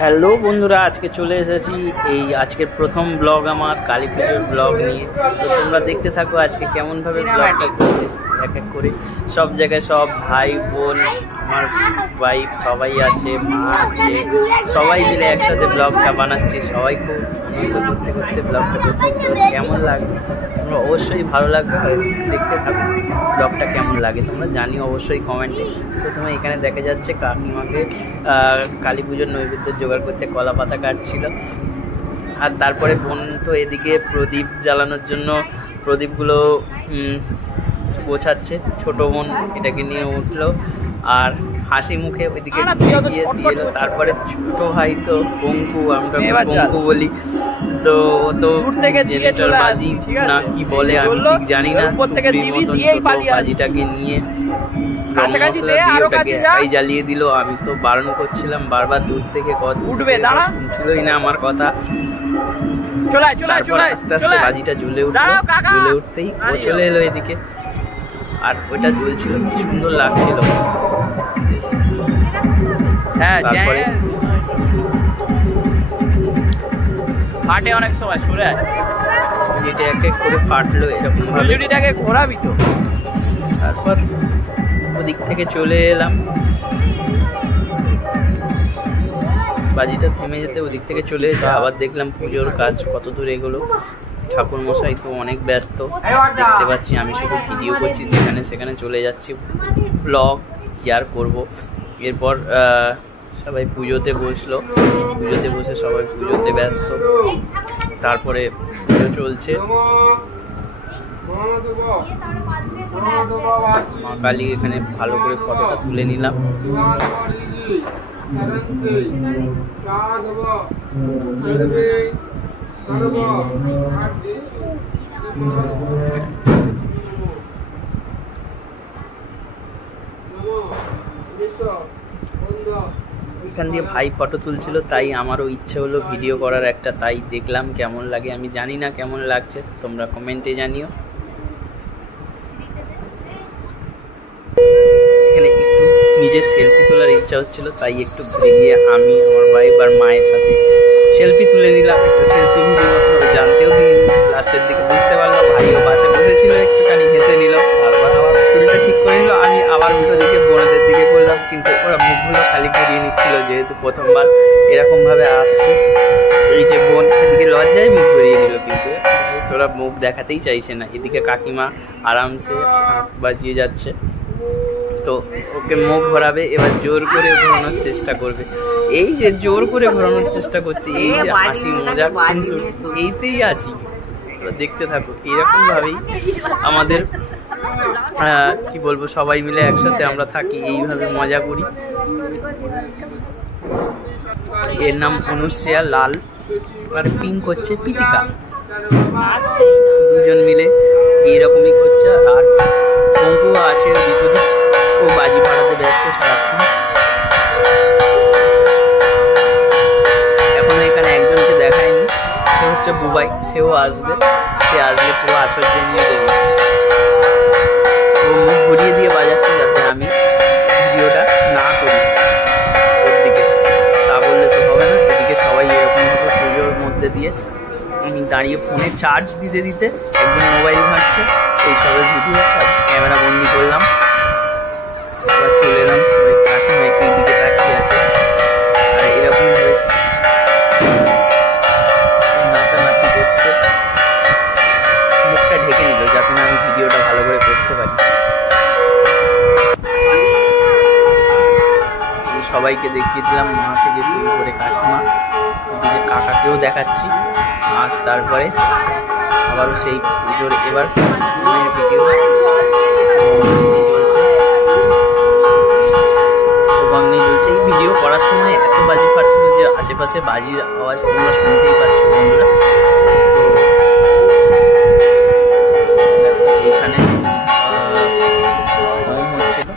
Hello বন্ধুরা, আজকে চলে এসেছি এই আজকের প্রথম ব্লগ আমার কালী পুজোর ব্লগ নিয়ে। তো তোমরা দেখতে থাকো আজকে কেমনভাবে ব্লগটা করছে এক এক করে। সব জায়গায় সব ভাই বোন, আমার ওয়াইফ সবাই আছে, মা আছে, সবাই মিলে একসাথে ব্লগটা বানাচ্ছি। সবাই খুব আনন্দ করতে করতে ব্লগটা করছি। তো কেমন লাগে তোমরা অবশ্যই ভালো লাগবে, দেখতে থাকো ব্লগটা কেমন লাগে তোমরা জানিও অবশ্যই কমেন্টে। প্রথমে এখানে দেখা যাচ্ছে কাকিমাকে কালী পুজোর নৈবেদ্য জোগাড় করতে কলা পাতা কাটছিল। আর তারপরে বোন তো এদিকে প্রদীপ জ্বালানোর জন্য প্রদীপগুলো গোছাচ্ছে। ছোট বোন এটাকে নিয়ে উঠলো আর হাসি মুখে ওইদিকে দিয়ে এলো। তারপরে ছোট ভাই তো পঙ্কু, আমরা পঙ্কু বলি, তো ও তো জেনারেটর বাজি না কি বলে আমি ঠিক জানি না, বাজিটাকে নিয়ে জ্বালিয়ে দিল। আমি তো বারণ করছিলাম বারবার দূর থেকে, শুনছিলই না আমার কথা। আস্তে আস্তে বাজিটা জ্বলে উঠতেই ও চলে এলো এদিকে, আর ওইটা জ্বলছিল, কি সুন্দর লাগছিল। তারপরে ফাটে অনেক সময় সরে আসে, যেটা এক এক করে ফাটলো এরকম ভাবে, ঘোরাবি তো। তারপর ওদিক থেকে চলে এলাম, বাজিটা থেমে যেতে ওদিক থেকে চলে এসে আবার দেখলাম পুজোর কাজ কত দূর এগোলো। ঠাকুর মশাই তো অনেক ব্যস্ত, দেখতে পাচ্ছি। আমি শুধু ভিডিও করছি, যেখানে সেখানে চলে যাচ্ছি, ব্লগ কি আর করবো। এরপর সবাই পুজোতে বসলো, পুজোতে বসে সবাই পুজোতে ব্যস্ত। তারপরে পুজো চলছে, মা কালী এখানে ভালো করে ফটোটা তুলে নিলাম। এখান দিয়ে ভাই ফটো তুলছিল, তাই আমারও ইচ্ছে হলো ভিডিও করার একটা, তাই দেখলাম কেমন লাগে। আমি জানি না কেমন লাগছে, তোমরা কমেন্টে জানিও। এখানে একটু নিজের সেলফি তোলার ইচ্ছা হচ্ছিল, তাই একটু ঘুরে গিয়ে আমি আমার ওয়াইফ আর মায়ের সাথে সেলফি তুলে নিলাম। একটা সেলফি ভিডিও জানতেও দিইনি, লাস্টের দিকে বুঝতে পারলাম। ভাইও পাশে বসেছিল, একটুখানি হেসে নিল, তারপর আবার চুরিটা ঠিক করে নিল। আমি আবার ভিডিও দিকে বোনদের দিকে করলাম, কিন্তু ওরা মুখগুলো খালি ঘুরিয়ে নিচ্ছিল, যেহেতু প্রথমবার এরকমভাবে আসছি। এই যে বোন এদিকে লজ্জায় মুখ ঘুরিয়ে নিল, কিন্তু ওরা মুখ দেখাতেই চাইছে না। এদিকে কাকিমা আরামসে শাঁখ বাজিয়ে যাচ্ছে, তো ওকে মুখ ঘোরাবে, এবার জোর করে ঘোরানোর চেষ্টা করবে। এই যে জোর করে ঘোরানোর চেষ্টা করছে, এই যে হাসি মজা এইতেই আছি, দেখতে থাকো। এরকম ভাবেই আমাদের কি বলবো, সবাই মিলে একসাথে আমরা থাকি, এইভাবে মজা করি। এর নাম অনুশ্রেয়া, লাল আর পিঙ্ক হচ্ছে পিতিকা, দুজন মিলে এইরকমই করছে। আর পঙ্কু আছে বিপদে, ও বাজি ফাটাতে ব্যস্ত সারাক্ষণ। এখন এখানে একজনকে দেখায়নি, সে হচ্ছে বুবাই, সেও আসবে। সে আসলে পুরো আসর জমিয়ে দেবে। ও মুখ ঘুরিয়ে দিয়ে বাজাচ্ছে যাতে আমি ভিডিওটা না করি ওর দিকে, তা বললে তো হবে না। এদিকে সবাই এরকমভাবে পুজোর মধ্যে দিয়ে আমি দাঁড়িয়ে ফোনে চার্জ দিতে দিতে একজন মোবাইল ঘাঁটছে, এইসবের ভিডিও ক্যামেরা বন্দি করলাম। আবার চলে এলাম, সবাই কাকিমা একই দিকে তাকিয়ে আছে, আর এরকম ভাবে নাচানাচি করছে। মুখটা ঢেকে নিল যাতে না আমি ভিডিওটা ভালো করে করতে পারি। সবাইকে দেখিয়ে দিলাম, মা থেকে শুরু করে কাকিমা, ওদিকে কাকাকেও দেখাচ্ছি। আর তারপরে আবারও সেই পুজোর এবার ভিডিও চলছে, এই ভিডিও করার সময় এত বাজি ফাটছিল যে আশেপাশে বাজির আওয়াজ তোমরা শুনতেই পাচ্ছ বন্ধুরা। তো এইখানে হোম হচ্ছিল।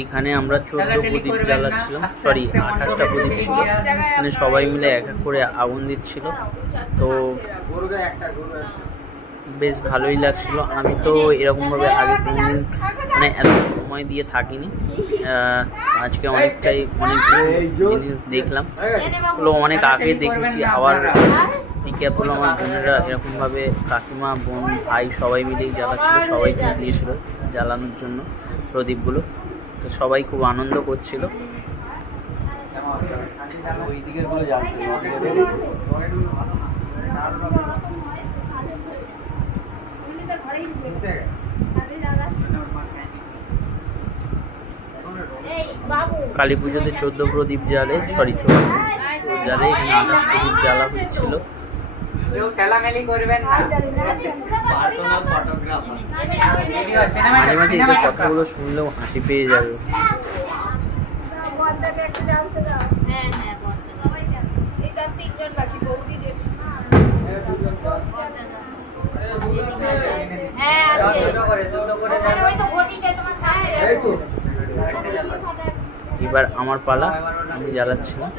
এইখানে আমরা 14 প্রদীপ জ্বালাচ্ছিলাম, সরি 28টা প্রদীপ ছিল। মানে সবাই মিলে এক এক করে আগুন দিচ্ছিল, তো বেশ ভালোই লাগছিল। আমি তো এরকমভাবে আগে কোনোদিন মানে এত সময় দিয়ে থাকিনি, আজকে অনেক জিনিস দেখলাম। ওগুলো অনেক আগে দেখেছি। আবার নিকাপুল আমার বোনেরা এরকমভাবে কাকিমা, বোন, ভাই সবাই মিলেই জ্বালাচ্ছিল, সবাইকে দিয়েছিল জ্বালানোর জন্য প্রদীপগুলো। তো সবাই খুব আনন্দ করছিল। কালী পুজোতে 14 প্রদীপ জ্বালে, সরি 14 জ্বালে, এখানে 28 প্রদীপ জ্বালা হচ্ছিল। মাঝে মাঝে এই কথাগুলো শুনলেও হাসি পেয়ে যাবে। এবার আমার পালা, আমি জ্বালাচ্ছিলাম।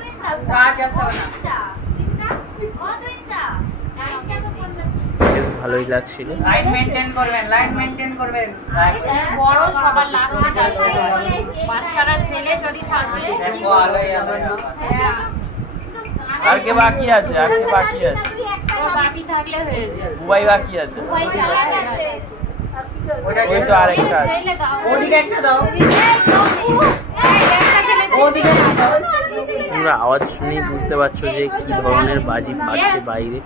বেশ ভালোই লাগছিল। লাইন মেইনটেইন করবেন বড় সবার লাস্টে যাবে, বাচ্চারা ছেলে যদি থাকবে। আর কে বাকি আছে? বাকি থাকলে হয়ে যায়। বুবাই বাকি আছে, ওই তো আরেকটা আছে। ওদিকে একটা দাও, তোমরা আওয়াজ শুনেই বুঝতে পারছো যে কি ধরনের বাজি ফাটছে বাইরে।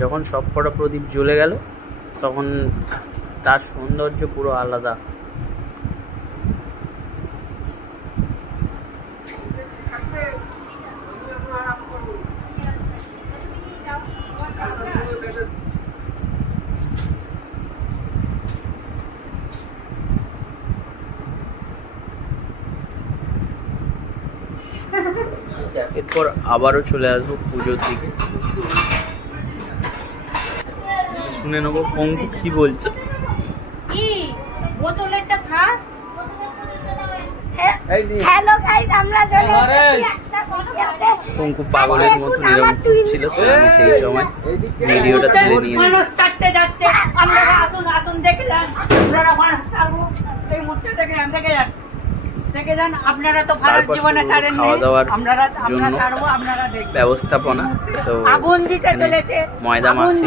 যখন সব কটা প্রদীপ জ্বলে গেল তখন তার সৌন্দর্য পুরো আলাদা। এরপর আবারও চলে আসবো পুজোর দিকে। শুনে নেবো পঙ্কু কি বলছে। হ্যালো গাইস, আমরা চলে পঙ্কু পাগলের মতো এরকম ছিল, তো আমি সেই সময় ভিডিওটা তুলে নিয়েছি। খাওয়া দাওয়ার জন্য ব্যবস্থাপনা, তো ময়দা মাখছে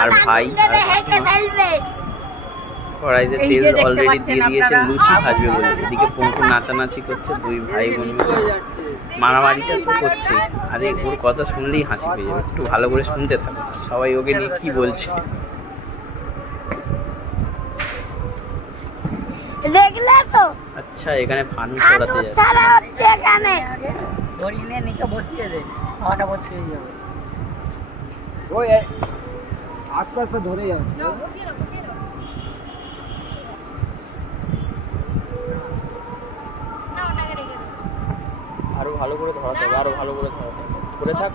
আর ভাই কড়াইতে তেল অলরেডি দিয়ে দিয়েছে, লুচি ভাজবে বলে। এদিকে পঙ্কু নাচানাচি করছে, দুই ভাই বোন মারামারিটা তো করছে। আরে ওর কথা শুনলেই হাসি পেয়ে যাবে, একটু ভালো করে শুনতে থাকো, সবাই ওকে নিয়ে কি বলছে। দেখলে তো? আচ্ছা, এখানে ফানুস ওড়াতে যাচ্ছে। এখানে দড়িনে নিচে বসিয়ে দে, হাওয়াটা বসিয়ে যাবে। ওই আস্তে আস্তে ধরে যাচ্ছে। আরো ভালো করে ধরাতে হবে, আরো ভালো করে ধরাতে হবে। ধরে থাক,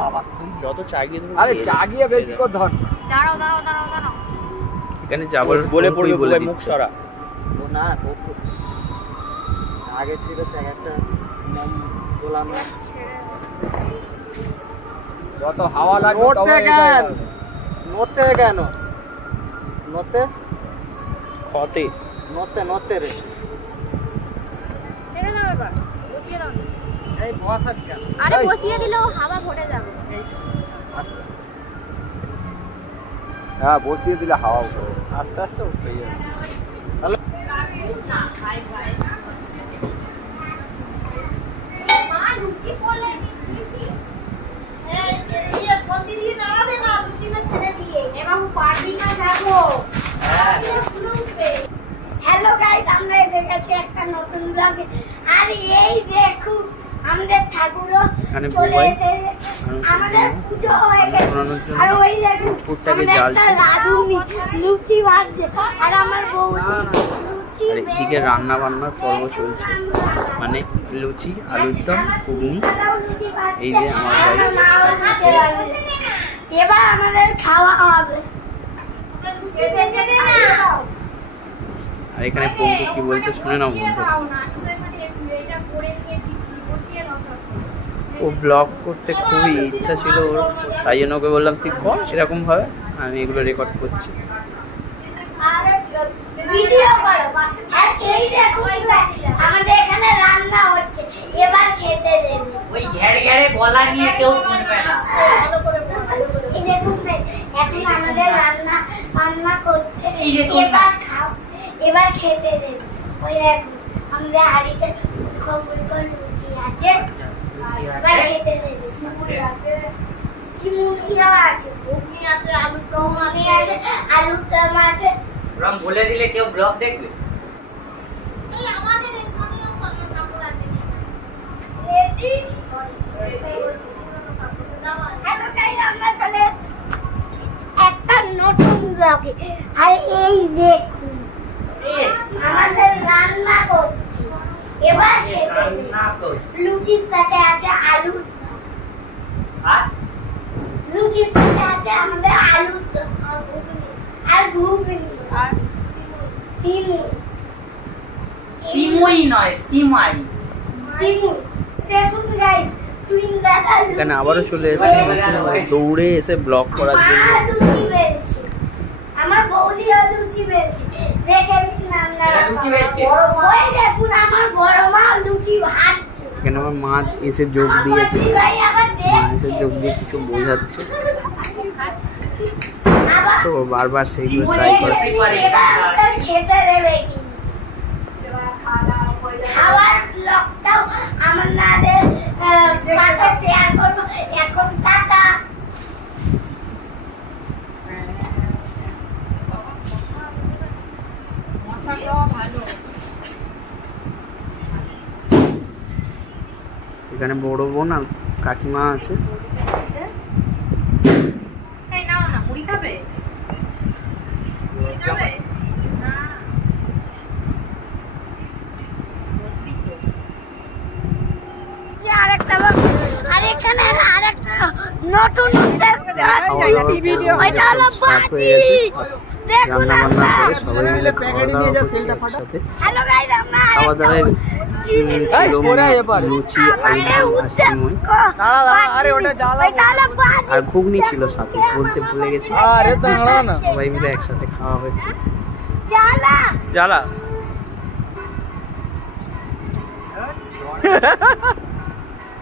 বাবা যত চাগিয়ে ধরো। আরে চাগিয়ে বেশি করে ধর। দাঁড়াও দাঁড়াও দাঁড়াও দাঁড়াও, এখানে যাবার বলে পড়বে বলে মুখ সরা। ও না, আগে ছিল একটা মম জ্বলানো। যত হাওয়া লাগে নড়তে কেন? নড়তে খতে নড়তে রে। ছেড়ে দাও, এবার বসিয়ে দাও নিচে। এই বসা কেন? আরে বসিয়ে দিলেও হাওয়া ভরে যাবে। হ্যাঁ, বসিয়ে দিলে হাওয়া উঠবে। আস্তে আস্তে উঠে যাবে। মা লুচি বলে গাইস আমরা দেখেছি একটা নতুন ব্লগে। আর এই দেখুন আমাদের ঠাকুরও চলে এসেছে, আমাদের পুজো হয়ে গেছে। আর ওই দেখুন আমাদের রাধুনি লুচি ভাজছে আর আমার বউ লুচি। আর এদিকে রান্না বান্নার পর্ব চলছে, মানে লুচি, আলুর দম, ঘুগনি। এই যে আমার ভাই, এবার আমাদের খাওয়া হবে। আর এখানে পঙ্কু কি বলছে শুনে নাও বন্ধু। ও ব্লগ করতে খুবই ইচ্ছা ছিল ওর, তাই জন্য ওকে বললাম তুই কর সেরকম ভাবে, আমি এগুলো রেকর্ড করছি। ভিডিও করো। আর এই দেখুন আমাদের এখানে রান্না হচ্ছে, এবার খেতে দেবে। ওই ঘেড়ে ঘেড়ে গলা নিয়ে কেউ শুনবে না। এই দেখুন এখন আমাদের রান্না করছে, এবার খাও, এবার খেতে দেবে। ওই দেখুন আমাদের হাঁড়িতে ফুলকো লুচি আছে, এবার খেতে দেবে। সিমুই আছে, ঘুগনি আছে, আলুর দম আছে, আলুর দম আছে। রং বলে দিলে কেউ ব্লগ দেখবে। এই আমাদের এখানেও কত ঠাকুর আছে। রেডি? হ্যালো গাইস, আমরা চলে একটা নতুন ব্লগে। আর এই দেখুন আমাদের রান্না করছি, এবার খেতে লুচির সাথে আছে আলু, লুচির সাথে আছে আমাদের আলু আর ঘুগনি আর সিমুই নয় সিমাই। দেখুন গাইস টুইন দাদা এখানে আবারও চলে এসেছে দৌড়ে এসে ব্লগ করার জন্য। আমার বৌদি লুচি বেলছে, দেখে নিন আপনারা। লুচি বেলছে, ওই দেখুন আমার বড় মা লুচি ভাজছে। এখানে আমার মা এসে যোগ দিয়েছে, ভাই আবার মা এসে যোগ দিয়ে কিছু বোঝাচ্ছে, তো বারবার সেইগুলো ট্রাই করার চেষ্টা করছে। খেতে দেবে কি খাওয়ার ব্লগটাও আমাদের সাথে শেয়ার করবো। এখন টাটা। এখানে বড় বোন আর কাকিমা আছে। আর এখানে আরেকটা নতুন ওইটা হলো বাজি। দেখুন রান্না বান্না করে সবাই মিলে খাওয়া দাওয়া করছে একসাথে। হ্যালো গাইস, আমরা খাওয়া দাওয়ায় লুচি, আলু আর সিমুই আর ঘুগনি ছিল সাথে, বলতে ভুলে গেছি। সবাই মিলে একসাথে খাওয়া হয়েছে। জ্বালা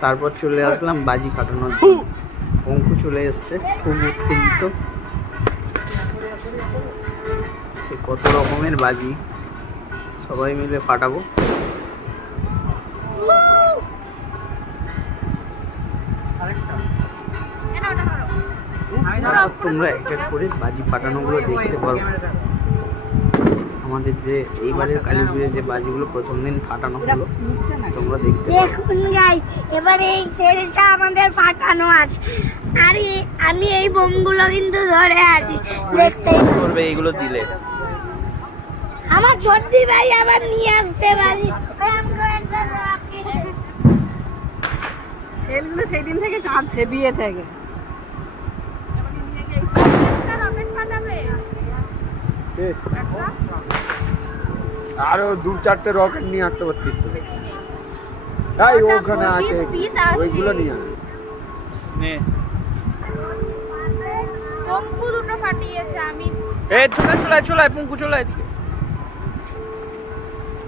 তারপর চলে আসলাম বাজি ফাটানোর জন্য। অঙ্কু চলে এসছে, খুব উত্তেজিত। সে কত রকমের বাজি সবাই মিলে ফাটাবো। তোমরা এক এক করে বাজি ফাটানোগুলো দেখতে পারো। আমাদের যে এইবারের কালী পুজোর যে বাজিগুলো প্রথম দিন ফাটানো হলো, তোমরা দেখতে পারো। দেখুন গাইস, এবারে এই তেলটা আমাদের ফাটানো আছে। আর আমি এই বোমগুলো কিন্তু ধরে আছি, দেখতেই করবে এইগুলো দিলে। আমার ছোটদি ভাই আবার নিয়ে আসতে পারি। সেলগুলো সেই দিন থেকে কাঁদছে বিয়ে থেকে। আরো 2-4টে রকেট নিয়ে আসতে পারতিস তো। তাই ওখানে আছে, ওইগুলো নিয়ে আয়। নে পঙ্কু দুটো ফাটিয়েছে, আমি এই চলে পঙ্কু চলে।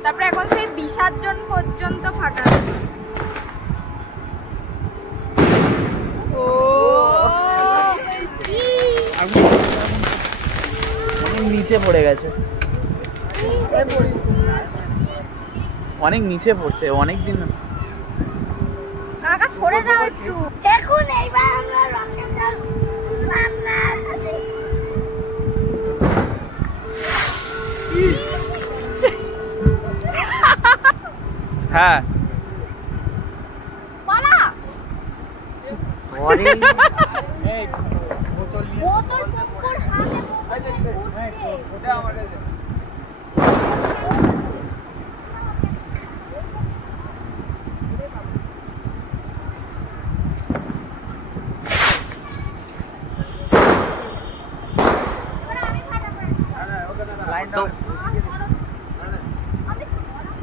তারপরে এখন সেই বিসর্জন পর্যন্ত ফাটানো। অনেক নিচে পড়ে গেছে, অনেক নিচে পড়ছে, অনেক দিন। কাকা সরে যাও একটু। দেখুন এইবার আমরা রকেট রান্না হ্যাঁ পালা পরে বোতল কুকুর হাতে ঘুরছে।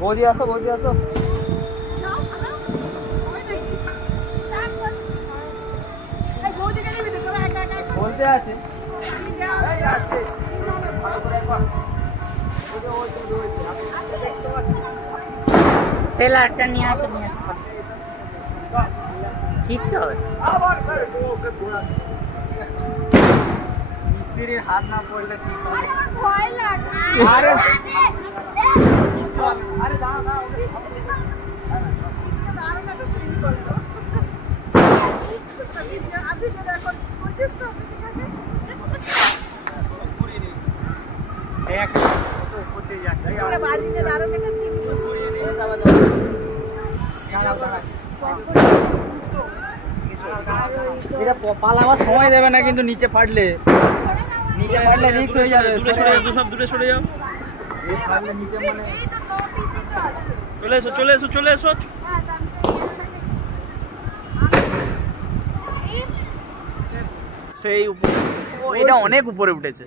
বৌদি আসো বৌদি আসো। বলতে আছে সেলারটা নিয়ে আসো ঠিক চল। মিস্ত্রির হাত না পড়লে ঠিক হবে। ভয় লাগে। আরে আরে দাও দাও এটা পালাবার সময় দেবে না কিন্তু নিচে ফাটলে রিস্ক হয়ে যাবে। দূরে সরে যাও, সব দূরে সরে যাও। ফাটলে নিচে মানে চলে এসো চলে এসো। সেই এটা অনেক উপরে উঠেছে,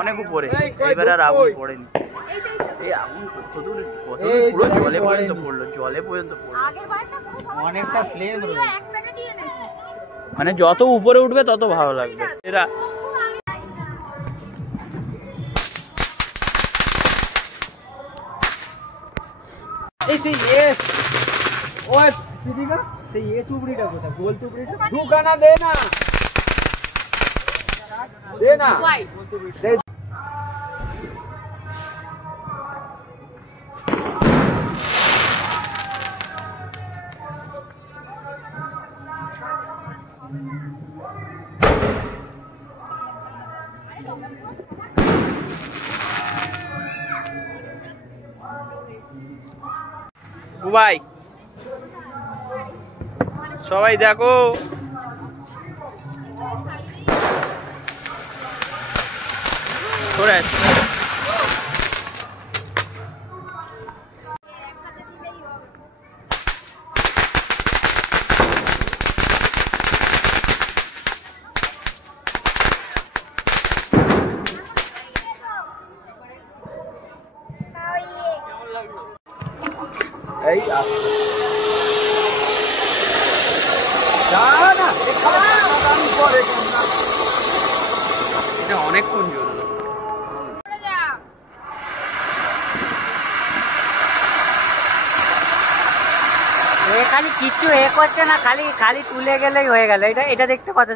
অনেক উপরে। এবার আর আগুন পড়েনি। এই আগুন কতদূর পুরো জলে পর্যন্ত পড়লো, জলে পর্যন্ত পড়লো। অনেকটা ফ্লেম মানে যত উপরে উঠবে তত ভালো লাগবে। এরা এই সেই ওই দিদিকা সেই টুকরিটা কোথায়? গোল টুকরিটা ঢুকানা দে না দে না দে। ভাই সবাই দেখো সরে আসো। এই এটা অনেকক্ষণ জল। খালি কিছু করছে না, খালি তুলে গেলেই হয়ে গেল। এটা দেখতে কথা।